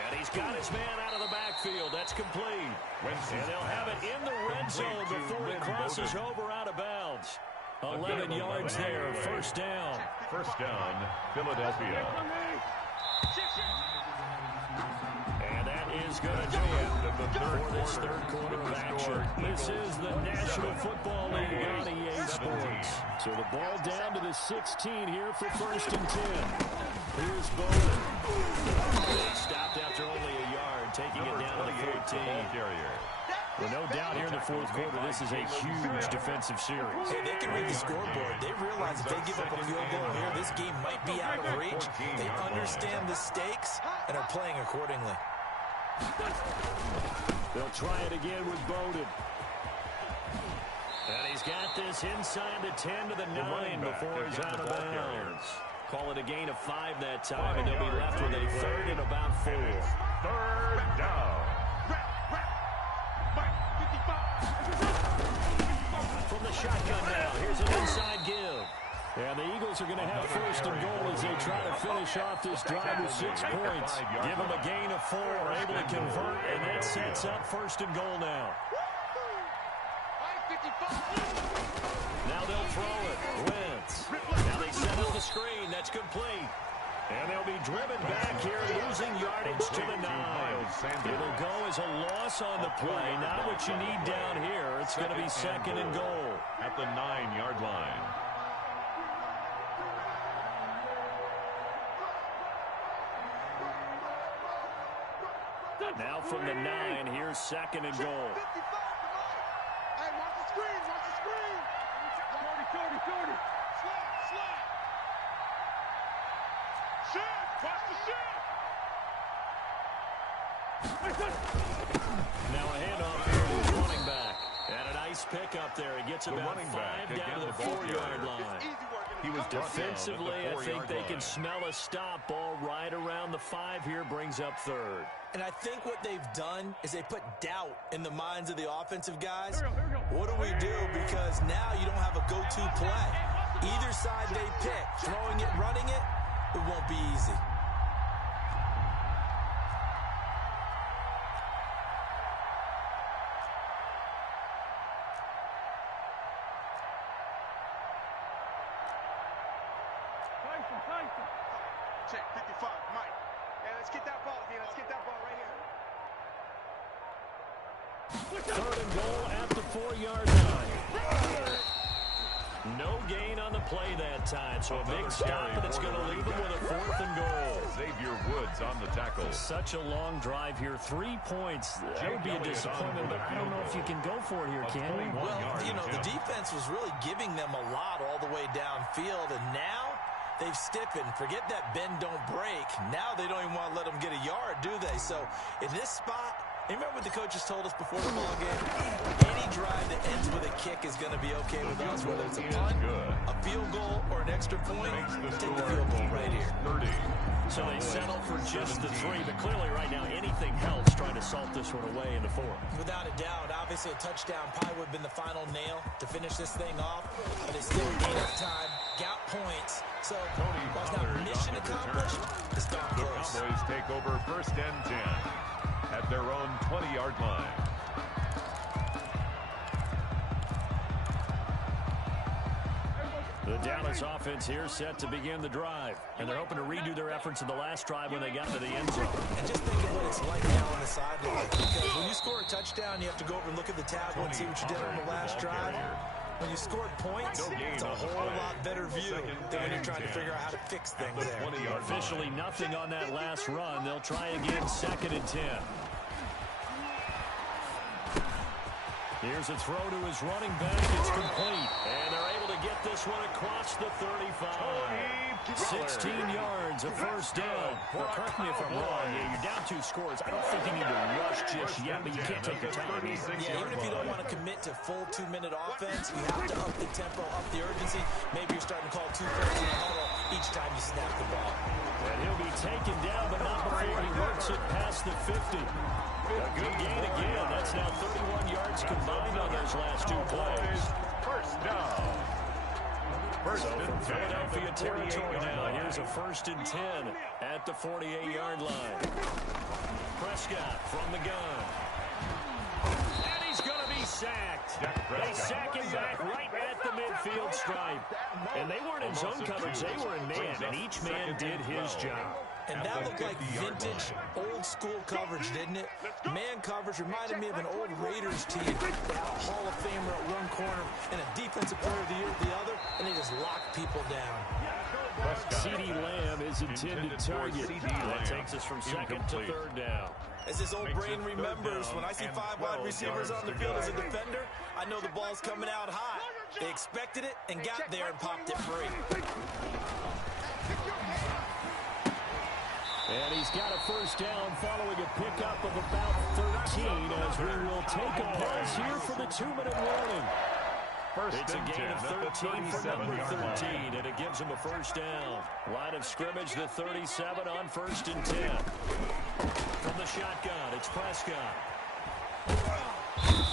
And he's got his man out of the backfield. That's complete. And they'll have it in the red zone before it crosses over out of bounds. 11 yards there, first down. First down, Philadelphia. And that is going to do it for this third quarter of action. This is the National Football League on EA Sports. So the ball down to the 16 here for 1st and 10. Here's Bowman. Stopped after only a yard, taking it down to the 14. Well, no doubt here in the fourth quarter, this is a huge defensive series. Hey, they can read the scoreboard. They realize if they give up a field goal here, this game might be out of reach. They understand the stakes and are playing accordingly. They'll try it again with Bowden. And he's got this inside the 10 to the 9 before he's out of bounds. Call it a gain of 5 that time, and they'll be left with a 3rd and about 4. 3rd down. From the shotgun now, here's an inside give. And the Eagles are going to have 1st and goal as they try to finish off this drive with 6 points. Give them a gain of 4, able to convert, and that sets up 1st and goal now. Now they'll throw it. Wentz. Now they set up the screen. That's complete. And they'll be driven back here, losing yardage to the 9. It'll go as a loss on the play. Not what you need down here. It's going to be 2nd and goal. At the 9-yard line. Now from the 9, here's 2nd and goal. Hey, watch the screen, watch the screen. 30. Slide. Shift, watch the shift. Now a handoff here to his running back. And a nice pick up there. He gets about 5 down to the 4-yard line. He was Defensively, I think they can smell a stop. Ball right around the 5 here, brings up 3rd. And I think what they've done is they put doubt in the minds of the offensive guys. What do we do? Because now you don't have a go-to play. Either side they pick, throwing it, running it, it won't be easy. Check, 55, Mike. Hey, let's get that ball again. Let's get that ball right here. 3rd and goal at the 4-yard line. No gain on the play that time, so a big stop, and it's going to leave them with a 4th and goal. Xavier Woods on the tackle. Such a long drive here. 3 points. That would be a disappointment, but I don't know if you can go for it here, can we? Well, you know, the defense was really giving them a lot all the way downfield, and now they've stiffened. Forget that bend, don't break. Now they don't even want to let them get a yard, do they? So in this spot, you remember what the coaches told us before the ball game? Any drive that ends with a kick is going to be okay with us, whether it's a punt, a field goal, or an extra point. Take the field goal right here. 30. So they settle for just the 3, but clearly right now anything helps trying to salt this one away in the 4th. Without a doubt, obviously a touchdown probably would have been the final nail to finish this thing off, but it's still enough time, got points, so while it's not mission accomplished, it's darn The close. Cowboys take over 1st and 10 at their own 20-yard line. The Dallas offense here set to begin the drive, and they're hoping to redo their efforts in the last drive when they got to the end zone. And just think of what it's like now on the sideline, because when you score a touchdown, you have to go over and look at the tablet and see what you did on the last drive. When you scored points, it's a whole lot better view than when you're trying to figure out how to fix things there. Officially nothing on that last run. They'll try again, 2nd and 10. Here's a throw to his running back. It's complete. And they're able to get this one across the 35. 16 yards, a first down. Well, correct me if I'm wrong. You're down 2 scores. I don't think you need to rush just yet, but you can't take your time. Yeah, even if you don't want to commit to full 2-minute offense, you have to up the tempo, up the urgency. Maybe you're starting to call 2 plays in a huddle each time you snap the ball. And he'll be taken down, but not before he works it past the 50. A good gain again. That's now 31 yards combined on those last 2 plays. First down. So from Philadelphia territory now, here's a 1st and 10 at the 48-yard line. Prescott from the gun. And he's going to be sacked. They sack him back right at the midfield stripe. And they weren't in zone coverage, they were in man, and each man did his job. And that looked like vintage, old-school coverage, didn't it? Man coverage reminded me of an old Raiders team. They had a Hall of Famer at one corner and a Defensive Player of the Year at the other, and they just locked people down. CeeDee Lamb is intended target. That takes us from 2nd to 3rd down. As this old brain remembers, when I see 5 wide receivers on the field as a defender, I know the ball's coming out hot. They expected it and got there and popped it free. And he's got a first down following a pickup of about 13 as we will take a pause here for the 2-minute warning. It's a gain of 13 for number 13, and it gives him a first down. Line of scrimmage, the 37 on 1st and 10. From the shotgun, it's Prescott.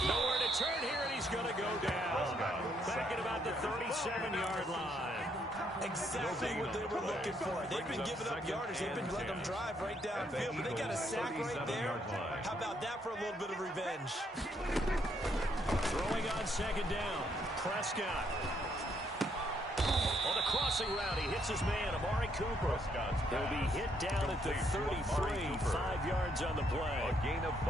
Nowhere to turn here, and he's going to go down. Back at about the 37-yard line. Exactly what they were looking for. They've been giving up yardage. They've been letting them drive right downfield, but they got a sack right there. How about that for a little bit of revenge? Throwing on 2nd down. Prescott. On the crossing route, he hits his man, Amari Cooper. He'll be hit down at the 33, 5 yards on the play. A gain of 5.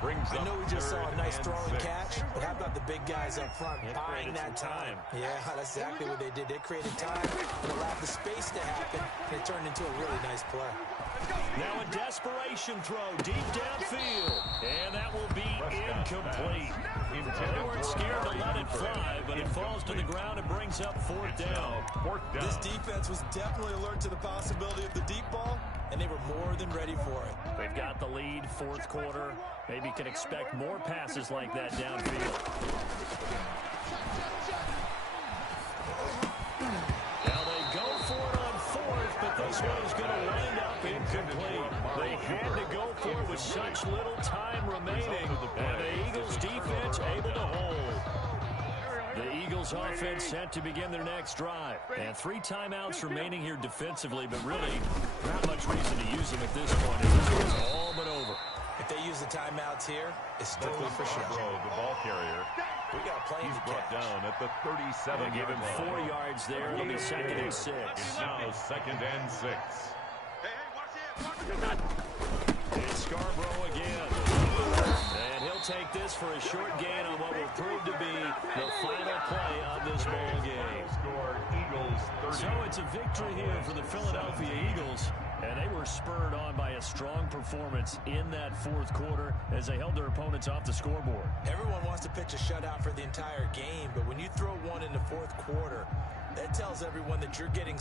I know we just saw a nice throw and catch, but how about the big guys up front buying that time? Yeah, that's exactly what they did. They created time and allowed the space to happen, and it turned into a really nice play. Now a desperation throw deep downfield, and that will be incomplete. They weren't scared to let it fly, but it falls to the ground and brings up 4th down. This defense was definitely alert to the possibility of the deep ball, and they were more than ready for it. They've got the lead, 4th quarter. Maybe can expect more passes like that downfield. Now they go for it on 4th, but this one is going to wind up incomplete. They had to go for it with such little time remaining, and the Eagles defense able to hold. The Eagles offense set to begin their next drive. And 3 timeouts remaining here defensively, but really not much reason to use them at this point. This is all but over. If they use the timeouts here, it's strictly for show. The ball carrier. We got a plane to brought catch. down at the 37. They give him 4 yards there. It'll be 2nd and 6. It's now 2nd and 6. It's Scarborough again. And he'll take this for a short gain on what will prove to be the final play of this ball game. So it's a victory here for the Philadelphia Eagles. And they were spurred on by a strong performance in that 4th quarter as they held their opponents off the scoreboard. Everyone wants to pitch a shutout for the entire game, but when you throw one in the 4th quarter, that tells everyone that you're getting